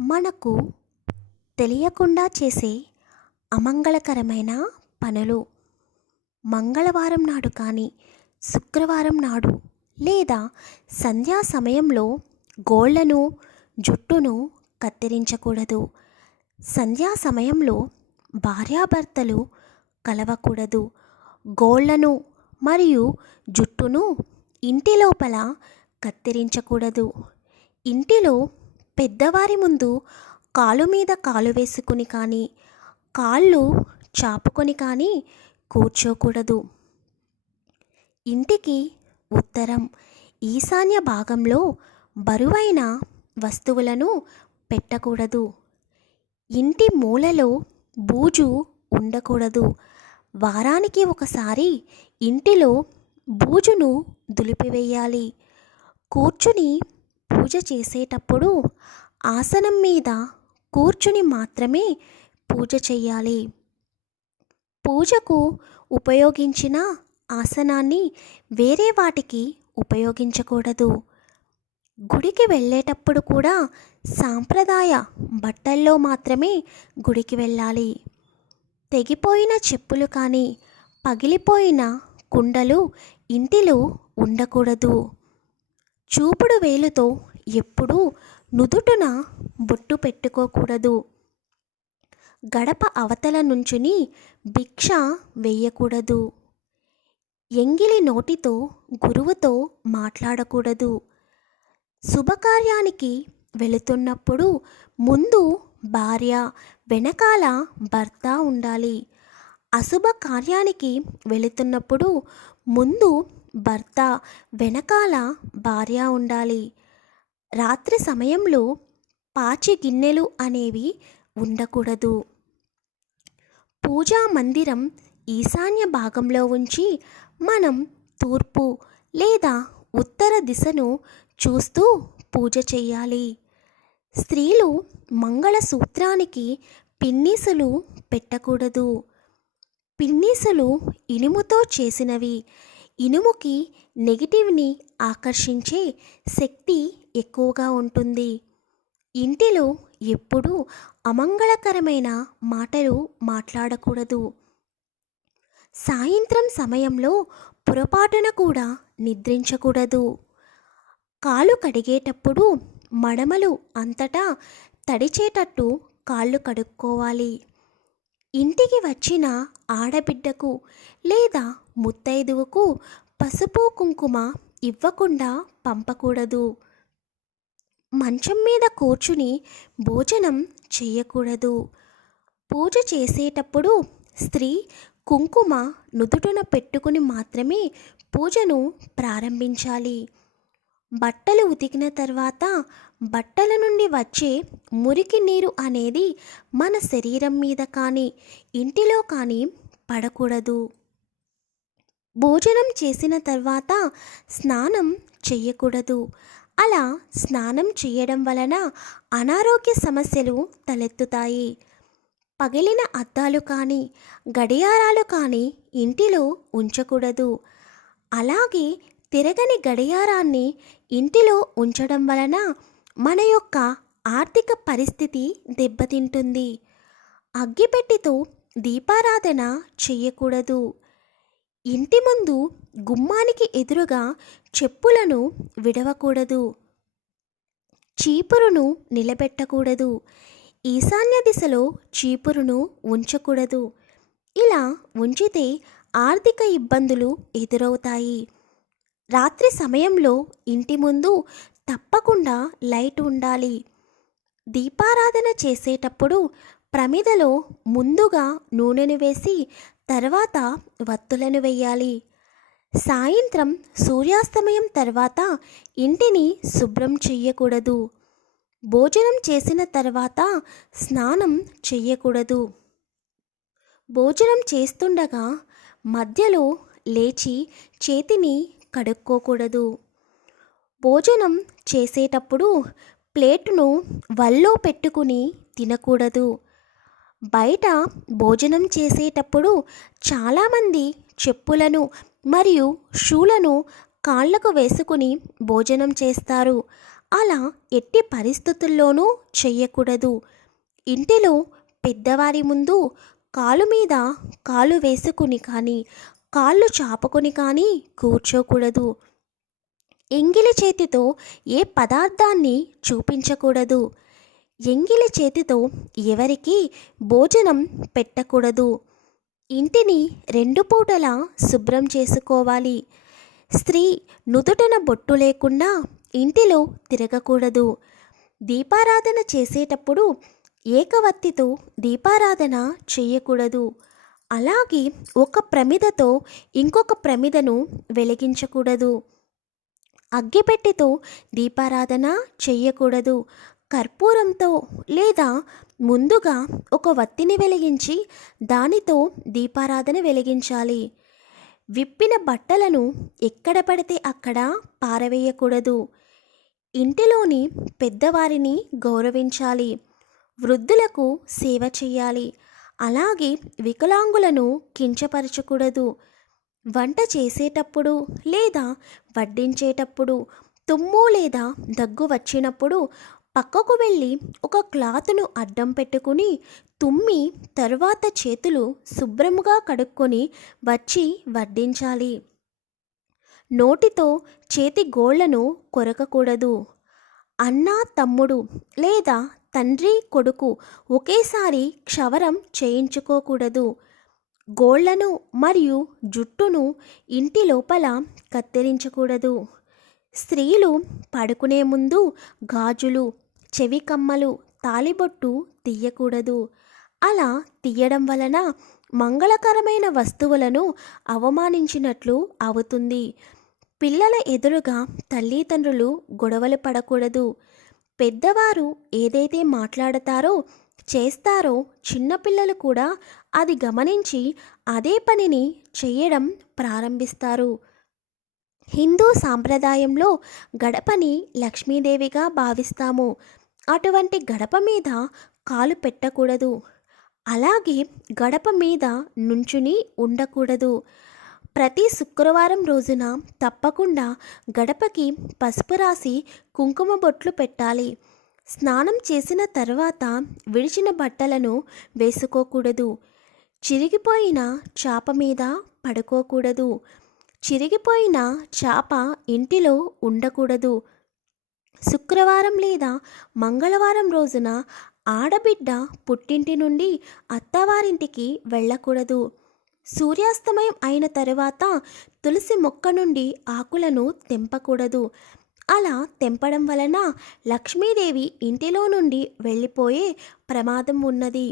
మనకు తెలియకుండా చేసే అమంగళకరమైన పనులు. మంగళవారం నాడు కానీ శుక్రవారం నాడు లేదా సంధ్యా సమయంలో గోళ్ళను జుట్టును కత్తిరించకూడదు. సంధ్యా సమయంలో భార్యాభర్తలు కలవకూడదు. గోళ్ళను మరియు జుట్టును ఇంటి లోపల కత్తిరించకూడదు. ఇంటిలో పెద్దవారి ముందు కాలు మీద కాలు వేసుకుని కానీ కాళ్ళు చాపుకొని కానీ కూర్చోకూడదు. ఇంటికి ఉత్తరం ఈశాన్య భాగంలో బరువైన వస్తువులను పెట్టకూడదు. ఇంటి మూలలో బూజు ఉండకూడదు. వారానికి ఒకసారి ఇంటిలో బూజును దులిపివేయాలి. కూర్చుని పూజ చేసేటప్పుడు ఆసనం మీద కూర్చుని మాత్రమే పూజ చేయాలి పూజకు ఉపయోగించిన ఆసనాన్ని వేరే వాటికి ఉపయోగించకూడదు. గుడికి వెళ్ళేటప్పుడు కూడా సాంప్రదాయ బట్టల్లో మాత్రమే గుడికి వెళ్ళాలి. తెగిపోయిన చెప్పులు కానీ పగిలిపోయిన కుండలు ఇంటిలో ఉండకూడదు. చూపుడు వేలుతో ఎప్పుడూ నుదుటున బొట్టు పెట్టుకోకూడదు. గడప అవతల నుంచుని భిక్ష వేయకూడదు. ఎంగిలి నోటితో గురువుతో మాట్లాడకూడదు. శుభకార్యానికి వెళుతున్నప్పుడు ముందు భార్య వెనకాల భర్త ఉండాలి. అశుభ కార్యానికి వెళుతున్నప్పుడు ముందు భర్త వెనకాల భార్య ఉండాలి. రాత్రి సమయంలో పాచి గిన్నెలు అనేవి ఉండకూడదు. పూజా మందిరం ఈశాన్య భాగంలో ఉంచి మనం తూర్పు లేదా ఉత్తర దిశను చూస్తూ పూజ చేయాలి. స్త్రీలు మంగళసూత్రానికి పిన్నీసులు పెట్టకూడదు. పిన్నీసులు ఇనుముతో చేసినవి. ఇనుముకి నెగిటివ్ని ఆకర్షించే శక్తి ఎక్కువగా ఉంటుంది. ఇంటిలో ఎప్పుడూ అమంగళకరమైన మాటలు మాట్లాడకూడదు. సాయంత్రం సమయంలో పొరపాటున కూడా నిద్రించకూడదు. కాలు కడిగేటప్పుడు మడమలు అంతటా తడిచేటట్టు కాళ్ళు కడుక్కోవాలి. ఇంటికి వచ్చిన ఆడబిడ్డకు లేదా ముత్తైదువుకు పసుపు కుంకుమ ఇవ్వకుండా పంపకూడదు. మంచం మీద కూర్చుని భోజనం చేయకూడదు. పూజ చేసేటప్పుడు స్త్రీ కుంకుమ నుదుటున పెట్టుకుని మాత్రమే పూజను ప్రారంభించాలి. బట్టలు ఉతికిన తర్వాత బట్టల నుండి వచ్చే మురికి నీరు అనేది మన శరీరం మీద కానీ ఇంటిలో కానీ పడకూడదు. భోజనం చేసిన తర్వాత స్నానం చేయకూడదు. అలా స్నానం చేయడం వలన అనారోగ్య సమస్యలు తలెత్తుతాయి. పగిలిన అద్దాలు కానీ గడియారాలు కానీ ఇంటిలో ఉంచకూడదు. అలాగే తిరగని గడియారాన్ని ఇంటిలో ఉంచడం వలన మన యొక్క ఆర్థిక పరిస్థితి దెబ్బతింటుంది. అగ్గిపెట్టితో దీపారాధన చేయకూడదు. ఇంటి ముందు గుమ్మానికి ఎదురుగా చెప్పులను విడవకూడదు. చీపురును నిలబెట్టకూడదు. ఈశాన్య దిశలో చీపురును ఉంచకూడదు. ఇలా ఉంచితే ఆర్థిక ఇబ్బందులు ఎదురవుతాయి. రాత్రి సమయంలో ఇంటి ముందు తప్పకుండా లైట్ ఉండాలి. దీపారాధన చేసేటప్పుడు ప్రమిదలో ముందుగా నూనెను వేసి తర్వాత వత్తులను వేయాలి. సాయంత్రం సూర్యాస్తమయం తర్వాత ఇంటిని శుభ్రం చెయ్యకూడదు. భోజనం చేసిన తర్వాత స్నానం చెయ్యకూడదు. భోజనం చేస్తుండగా మధ్యలో లేచి చేతిని కడుక్కోకూడదు. భోజనం చేసేటప్పుడు ప్లేటును వల్లో పెట్టుకుని తినకూడదు. బయట భోజనం చేసేటప్పుడు చాలామంది చెప్పులను మరియు షూలను కాళ్ళకు వేసుకుని భోజనం చేస్తారు. అలా ఎట్టి పరిస్థితుల్లోనూ చెయ్యకూడదు ఇంటిలో పెద్దవారి ముందు కాలు మీద కాలు వేసుకుని కానీ కాళ్ళు చాపుకొని కానీ కూర్చోకూడదు. ఎంగిలి చేతితో ఏ పదార్థాన్ని చూపించకూడదు. ఎంగిలి చేతితో ఎవరికి భోజనం పెట్టకూడదు. ఇంటిని రెండు పూటలా శుభ్రం చేసుకోవాలి. స్త్రీ నుదుటన బొట్టు లేకుండా ఇంటిలో తిరగకూడదు. దీపారాధన చేసేటప్పుడు ఏకవత్తితో దీపారాధన చేయకూడదు. అలాగే ఒక ప్రమిదతో ఇంకొక ప్రమిదను వెలిగించకూడదు. అగ్గిపెట్టెతో దీపారాధన చెయ్యకూడదు. కర్పూరంతో లేదా ముందుగా ఒక వత్తిని వెలిగించి దానితో దీపారాధన వెలిగించాలి. విప్పిన బట్టలను ఎక్కడ పడితే అక్కడ పారవేయకూడదు. ఇంటిలోని పెద్దవారిని గౌరవించాలి. వృద్ధులకు సేవ చేయాలి అలాగే వికలాంగులను కించపరచకూడదు. వంట చేసేటప్పుడు లేదా వడ్డించేటప్పుడు తుమ్ము లేదా దగ్గు వచ్చినప్పుడు పక్కకు వెళ్ళి ఒక క్లాత్ను అడ్డం పెట్టుకుని తుమ్మి తర్వాత చేతులు శుభ్రముగా కడుక్కొని వచ్చి వడ్డించాలి. నోటితో చేతి గోళ్ళను కొరకకూడదు. అన్న తమ్ముడు లేదా తండ్రి కొడుకు ఒకేసారి క్షవరం చేయించుకోకూడదు. గోళ్ళను మరియు జుట్టును ఇంటి లోపల కత్తిరించకూడదు. స్త్రీలు పడుకునే ముందు గాజులు చెవి కమ్మలు తాలిబొట్టు తీయకూడదు. అలా తీయడం వలన మంగళకరమైన వస్తువులను అవమానించినట్లు అవుతుంది. పిల్లల ఎదురుగా తల్లిదండ్రులు గొడవలు పడకూడదు. పెద్దవారు ఏదైతే మాట్లాడతారో చేస్తారో చిన్నపిల్లలు కూడా అది గమనించి అదే పనిని చేయడం ప్రారంభిస్తారు. హిందూ సాంప్రదాయంలో గడపని లక్ష్మీదేవిగా భావిస్తాము. అటువంటి గడప మీద కాలు పెట్టకూడదు. అలాగే గడప మీద నుంచుని ఉండకూడదు. ప్రతి శుక్రవారం రోజున తప్పకుండా గడపకి పసుపు రాసి కుంకుమ బొట్లు పెట్టాలి. స్నానం చేసిన తర్వాత విడిచిన బట్టలను వేసుకోకూడదు. చిరిగిపోయిన చాప మీద పడుకోకూడదు. చిరిగిపోయిన చాప ఇంటిలో ఉండకూడదు. శుక్రవారం లేదా మంగళవారం రోజున ఆడబిడ్డ పుట్టింటి నుండి అత్తవారింటికి వెళ్ళకూడదు. సూర్యాస్తమయం అయిన తరువాత తులసి మొక్క నుండి ఆకులను తెంపకూడదు. అలా తెంపడం వలన లక్ష్మీదేవి ఇంటిలో నుండి వెళ్ళిపోయే ప్రమాదం ఉన్నది.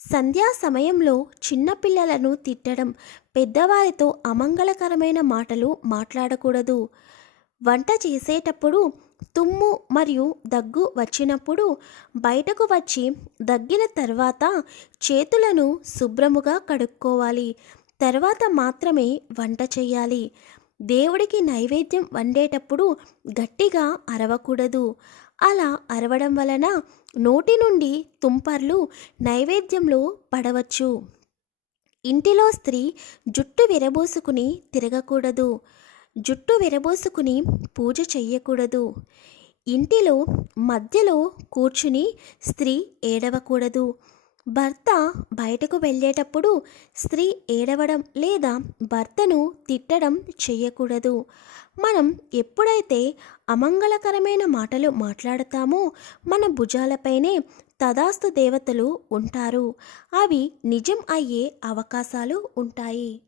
సంధ్యా సమయంలో చిన్నపిల్లలను తిట్టడం పెద్దవారితో అమంగళకరమైన మాటలు మాట్లాడకూడదు. వంట చేసేటప్పుడు తుమ్ము మరియు దగ్గు వచ్చినప్పుడు బయటకు వచ్చి దగ్గిన తర్వాత చేతులను శుభ్రముగా కడుక్కోవాలి. తర్వాత మాత్రమే వంట చేయాలి. దేవుడికి నైవేద్యం వండేటప్పుడు గట్టిగా అరవకూడదు. అలా అరవడం వలన నోటి నుండి తుంపర్లు నైవేద్యంలో పడవచ్చు. ఇంటిలో స్త్రీ జుట్టు విరబోసుకుని తిరగకూడదు. జుట్టు విరబోసుకుని పూజ చెయ్యకూడదు. ఇంటిలో మధ్యలో కూర్చుని స్త్రీ ఏడవకూడదు. భర్త బయటకు వెళ్ళేటప్పుడు స్త్రీ ఏడవడం లేదా భర్తను తిట్టడం చెయ్యకూడదు. మనం ఎప్పుడైతే అమంగళకరమైన మాటలు మాట్లాడతామో మన భుజాలపైనే తదాస్తు దేవతలు ఉంటారు. అవి నిజం అయ్యే అవకాశాలు ఉంటాయి.